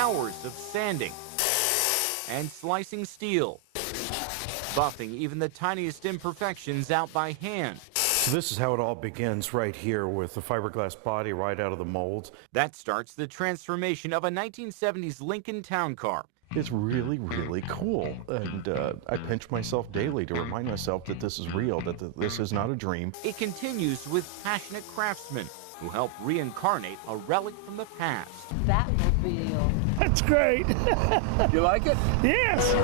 hours of sanding and slicing steel, buffing even the tiniest imperfections out by hand. So this is how it all begins right here with the fiberglass body right out of the molds. That starts the transformation of a 1970s Lincoln Town Car. It's really, really cool. And I pinch myself daily to remind myself that this is real, that this is not a dream. It continues with passionate craftsmen who help reincarnate a relic from the past. Batmobile. That's great. You like it? Yes.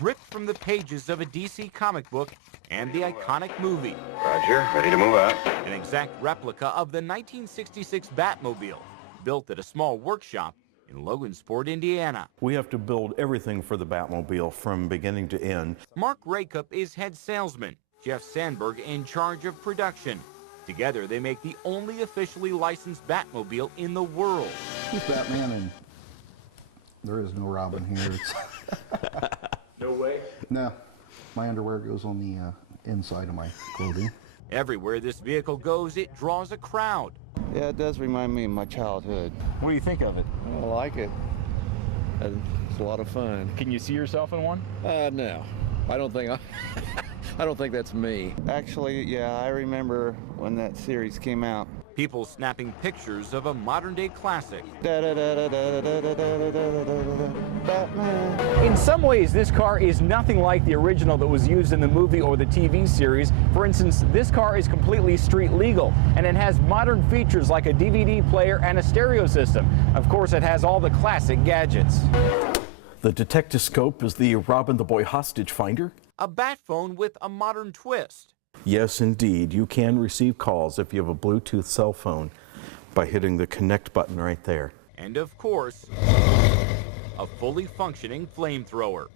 Ripped from the pages of a DC comic book and the iconic movie. Roger, ready to move out. An exact replica of the 1966 Batmobile, built at a small workshop in Logansport, Indiana. We have to build everything for the Batmobile from beginning to end. Mark Rakup is head salesman, Jeff Sandberg in charge of production. Together, they make the only officially licensed Batmobile in the world. He's Batman, and there is no Robin here. No way? No. My underwear goes on the inside of my clothing. Everywhere this vehicle goes, it draws a crowd. Yeah, it does remind me of my childhood. What do you think of it? I like it. It's a lot of fun. Can you see yourself in one? No. I don't think that's me. Actually, yeah, I remember when that series came out. People snapping pictures of a modern-day classic. Batman. In some ways, this car is nothing like the original that was used in the movie or the TV series. For instance, this car is completely street legal, and it has modern features like a DVD player and a stereo system. Of course, it has all the classic gadgets. The detectascope is the Robin the Boy hostage finder. A bat phone with a modern twist. Yes, indeed, you can receive calls if you have a Bluetooth cell phone by hitting the connect button right there. And of course, a fully functioning flamethrower.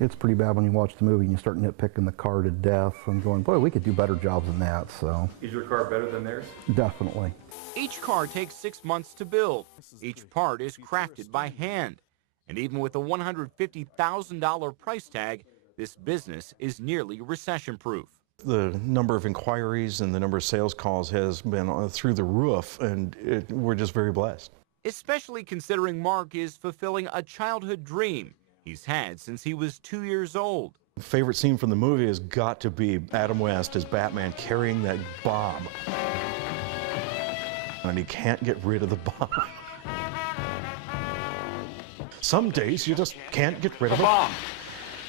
It's pretty bad when you watch the movie and you start nitpicking the car to death and going, boy, we could do better jobs than that, so. Is your car better than theirs? Definitely. Each car takes 6 months to build. Each part is crafted by hand. And even with a $150,000 price tag, this business is nearly recession-proof. The number of inquiries and the number of sales calls has been through the roof, and we're just very blessed. Especially considering Mark is fulfilling a childhood dream he's had since he was 2 years old. Favorite scene from the movie has got to be Adam West as Batman carrying that bomb. And he can't get rid of the bomb. Some days you just can't get rid of a bomb.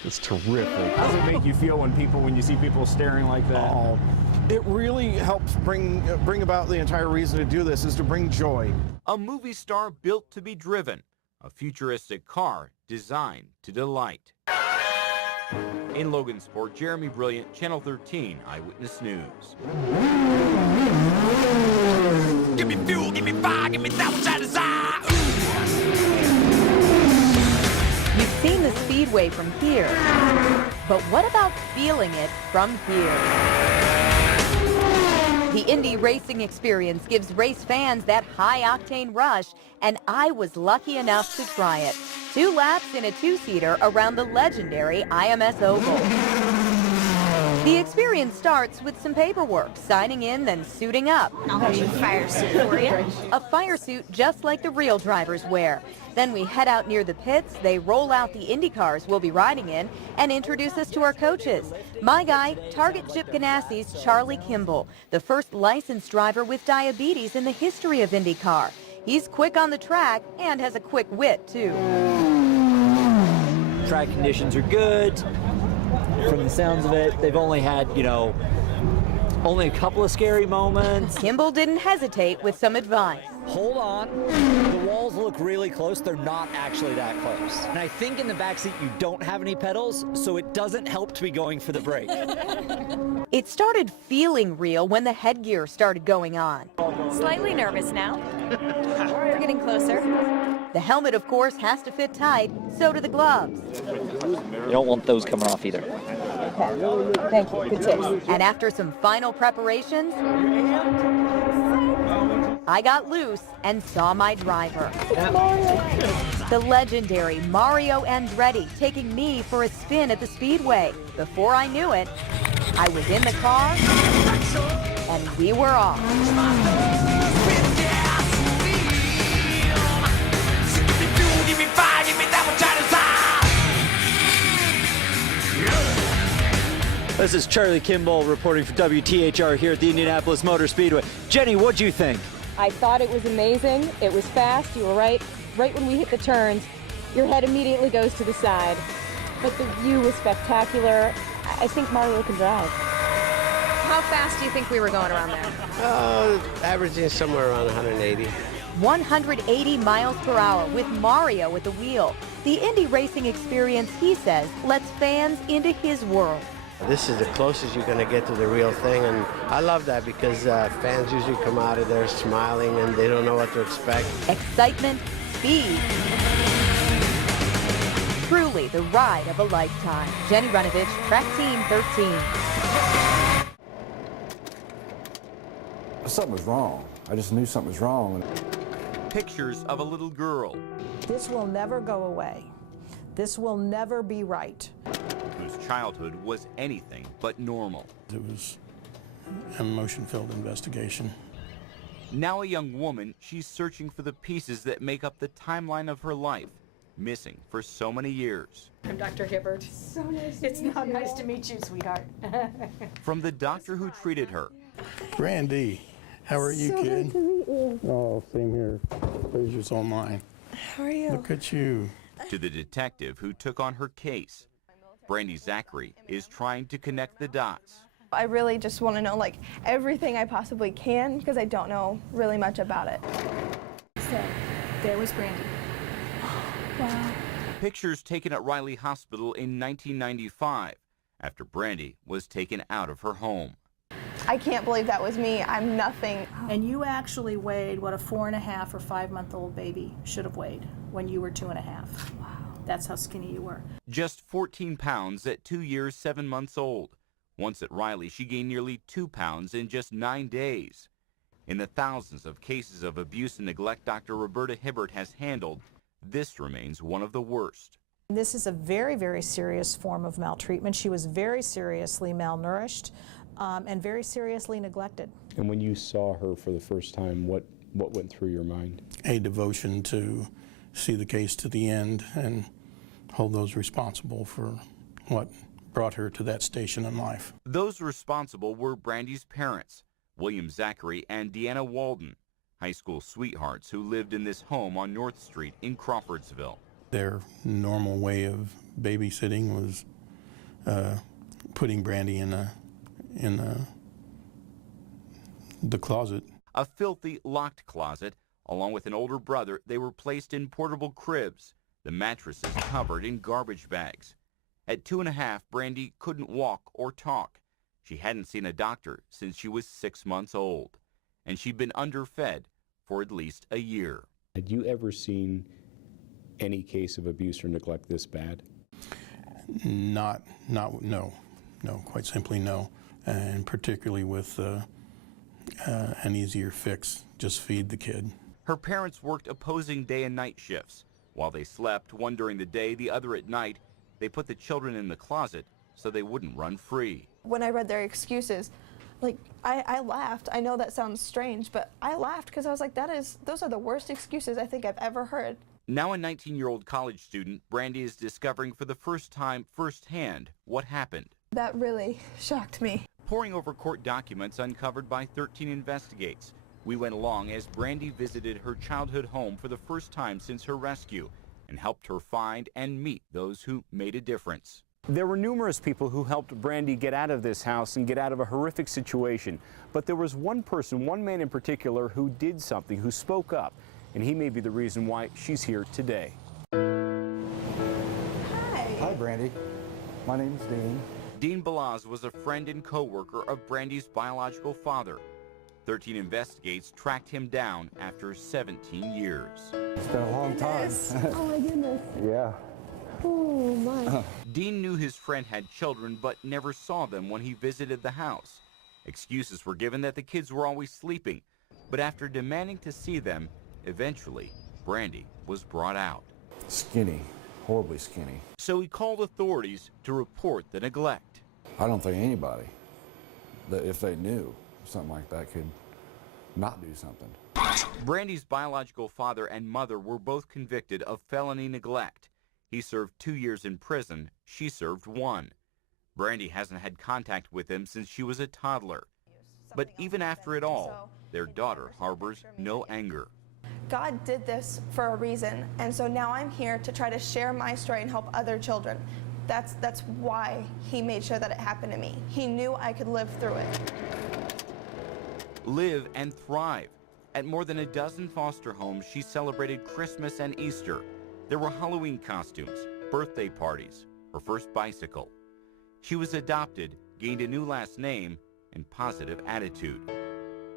It's terrific. How does it make you feel when you see people staring like that? Oh, it really helps bring about the entire reason to do this, is to bring joy. A movie star built to be driven. A futuristic car designed to delight. In Logansport, Jeremy Brilliant, Channel 13 Eyewitness News. Give me fuel, give me fire, give me that which I desire. You've seen the Speedway from here, but what about feeling it from here? The Indy racing experience gives race fans that high-octane rush, and I was lucky enough to try it. 2 laps in a 2-seater around the legendary IMS Oval. The experience starts with some paperwork, signing in, then suiting up. I'll have a fire suit for you. A fire suit just like the real drivers wear. Then we head out near the pits, they roll out the Indy cars we'll be riding in, and introduce us to our coaches. My guy, Target Chip Ganassi's Charlie Kimball, the first licensed driver with diabetes in the history of IndyCar. He's quick on the track and has a quick wit, too. Track conditions are good. From the sounds of it, they've only had, only a couple of scary moments. Kimball didn't hesitate with some advice. Hold on. The walls look really close. They're not actually that close. And I think in the backseat you don't have any pedals, so it doesn't help to be going for the brake. It started feeling real when the headgear started going on. Slightly nervous now. We're getting closer. The helmet, of course, has to fit tight, so do the gloves. You don't want those coming off either. Okay. Thank you. Good tips. And after some final preparations, I got loose and saw my driver. The legendary Mario Andretti taking me for a spin at the Speedway. Before I knew it, I was in the car and we were off. This is Charlie Kimball reporting for WTHR here at the Indianapolis Motor Speedway. Jenny, what'd you think? I thought it was amazing. It was fast. You were right. Right when we hit the turns, your head immediately goes to the side. But the view was spectacular. I think Mario can drive. How fast do you think we were going around there? Averaging somewhere around 180. 180 miles per hour with Mario at the wheel. The Indy racing experience, he says, lets fans into his world. This is the closest you're going to get to the real thing, and I love that because fans usually come out of there smiling and they don't know what to expect. Excitement, speed. Truly the ride of a lifetime. Jenny Runovich, Track Team 13. Something was wrong. I just knew something was wrong. Pictures of a little girl. This will never go away. This will never be right. Whose childhood was anything but normal. It was an emotion-filled investigation. Now a young woman, she's searching for the pieces that make up the timeline of her life, missing for so many years. I'm Dr. Hibbert. So nice to meet you. It's not nice to meet you, sweetheart. From the doctor who treated her. Brandy, how are you, kid? Nice to meet you. Oh, same here. Pleasure's all mine. How are you? Look at you. To the detective who took on her case. Brandy Zachary is trying to connect the dots. I really just want to know like everything I possibly can because I don't know really much about it. So, there was Brandy. Wow. Pictures taken at Riley Hospital in 1995 after Brandy was taken out of her home. I can't believe that was me. I'm nothing. And you actually weighed what a 4.5 or 5-month-old baby should have weighed when you were 2.5. Wow. That's how skinny you were. Just 14 pounds at 2 years, 7 months old. Once at Riley, she gained nearly 2 pounds in just 9 days. In the thousands of cases of abuse and neglect Dr. Roberta Hibbert has handled, this remains one of the worst. This is a very, very serious form of maltreatment. She was very seriously malnourished and very seriously neglected. And when you saw her for the first time, what went through your mind? A devotion to see the case to the end and hold those responsible for what brought her to that station in life. Those responsible were Brandy's parents, William Zachary and Deanna Walden, high school sweethearts who lived in this home on North Street in Crawfordsville. Their normal way of babysitting was putting Brandy in the closet. A filthy, locked closet. Along with an older brother, they were placed in portable cribs, the mattresses covered in garbage bags. At 2.5, Brandy couldn't walk or talk. She hadn't seen a doctor since she was 6 months old, and she'd been underfed for at least a year. Had you ever seen any case of abuse or neglect this bad? No, quite simply no, and particularly with an easier fix, just feed the kid. Her parents worked opposing day and night shifts. While they slept, one during the day, the other at night, they put the children in the closet so they wouldn't run free. When I read their excuses, like I laughed. I know that sounds strange, but I laughed because I was like, those are the worst excuses I think I've ever heard. Now a 19-year-old college student, Brandy is discovering for the first time firsthand what happened. That really shocked me. Poring over court documents uncovered by 13 Investigates, we went along as Brandy visited her childhood home for the first time since her rescue and helped her find and meet those who made a difference. There were numerous people who helped Brandy get out of this house and get out of a horrific situation. But there was one person, one man in particular, who did something, who spoke up. And he may be the reason why she's here today. Hi. Hi, Brandy. My name's Dean. Dean Balaz was a friend and co-worker of Brandy's biological father. 13 Investigates tracked him down after 17 years. It's been a long time. Yes. Oh my goodness. Yeah. Oh my. Dean knew his friend had children but never saw them when he visited the house. Excuses were given that the kids were always sleeping, but after demanding to see them, eventually Brandy was brought out. Skinny, horribly skinny. So he called authorities to report the neglect. I don't think anybody, that if they knew something like that, could not do something. Brandy's biological father and mother were both convicted of felony neglect. He served 2 years in prison, she served 1. Brandy hasn't had contact with him since she was a toddler. But even after it all, their daughter harbors no anger. God did this for a reason, and so now I'm here to try to share my story and help other children. That's why he made sure that it happened to me. He knew I could live through it. Live and thrive. At more than a dozen foster homes, she celebrated Christmas and Easter. There were Halloween costumes, birthday parties, her first bicycle. She was adopted, gained a new last name, and positive attitude.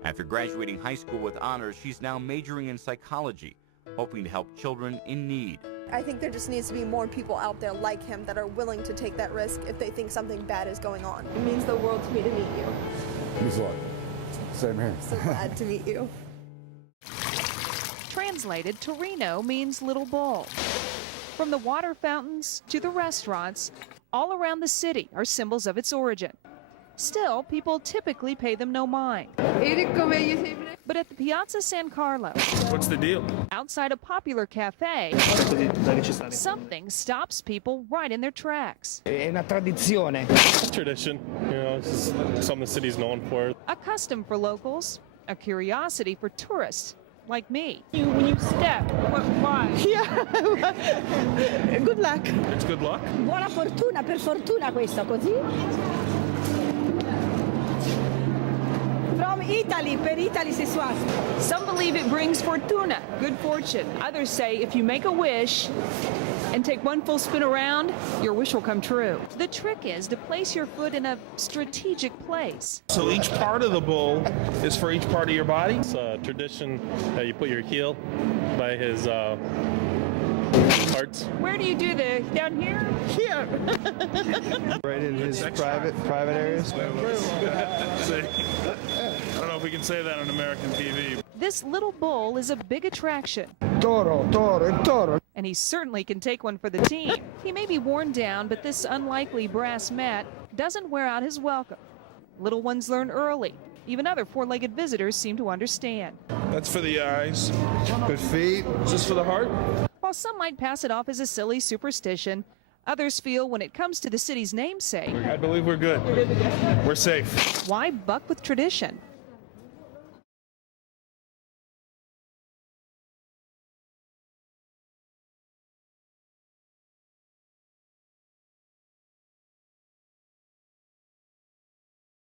After graduating high school with honors, she's now majoring in psychology, hoping to help children in need. I think there just needs to be more people out there like him that are willing to take that risk if they think something bad is going on. It means the world to me to meet you. Means a lot. Same here. So glad to meet you. Translated, Torino means little bowl. From the water fountains to the restaurants, all around the city are symbols of its origin. Still, people typically pay them no mind. But at the Piazza San Carlo, what's the deal? Outside a popular cafe, something stops people right in their tracks. È una tradizione. Tradition, you know, this is something the city's known for. A custom for locals, a curiosity for tourists like me. When you step, why? Yeah. Good luck. It's good luck. Buona fortuna, per fortuna questo, così. From Italy, per Italy si suona. Some believe it brings fortuna, good fortune. Others say if you make a wish and take one full spin around, your wish will come true. The trick is to place your foot in a strategic place. So each part of the bowl is for each part of your body? It's a tradition that you put your heel by his parts. Where do you do this? Down here? Here. Right in his private areas. I don't know if we can say that on American TV. This little bowl is a big attraction. Toro, toro, toro. And he certainly can take one for the team. He may be worn down, but this unlikely brass mat doesn't wear out his welcome. Little ones learn early. Even other four-legged visitors seem to understand. That's for the eyes. Good feet. Is this for the heart? While some might pass it off as a silly superstition, others feel when it comes to the city's namesake, I believe we're good. We're safe. Why buck with tradition?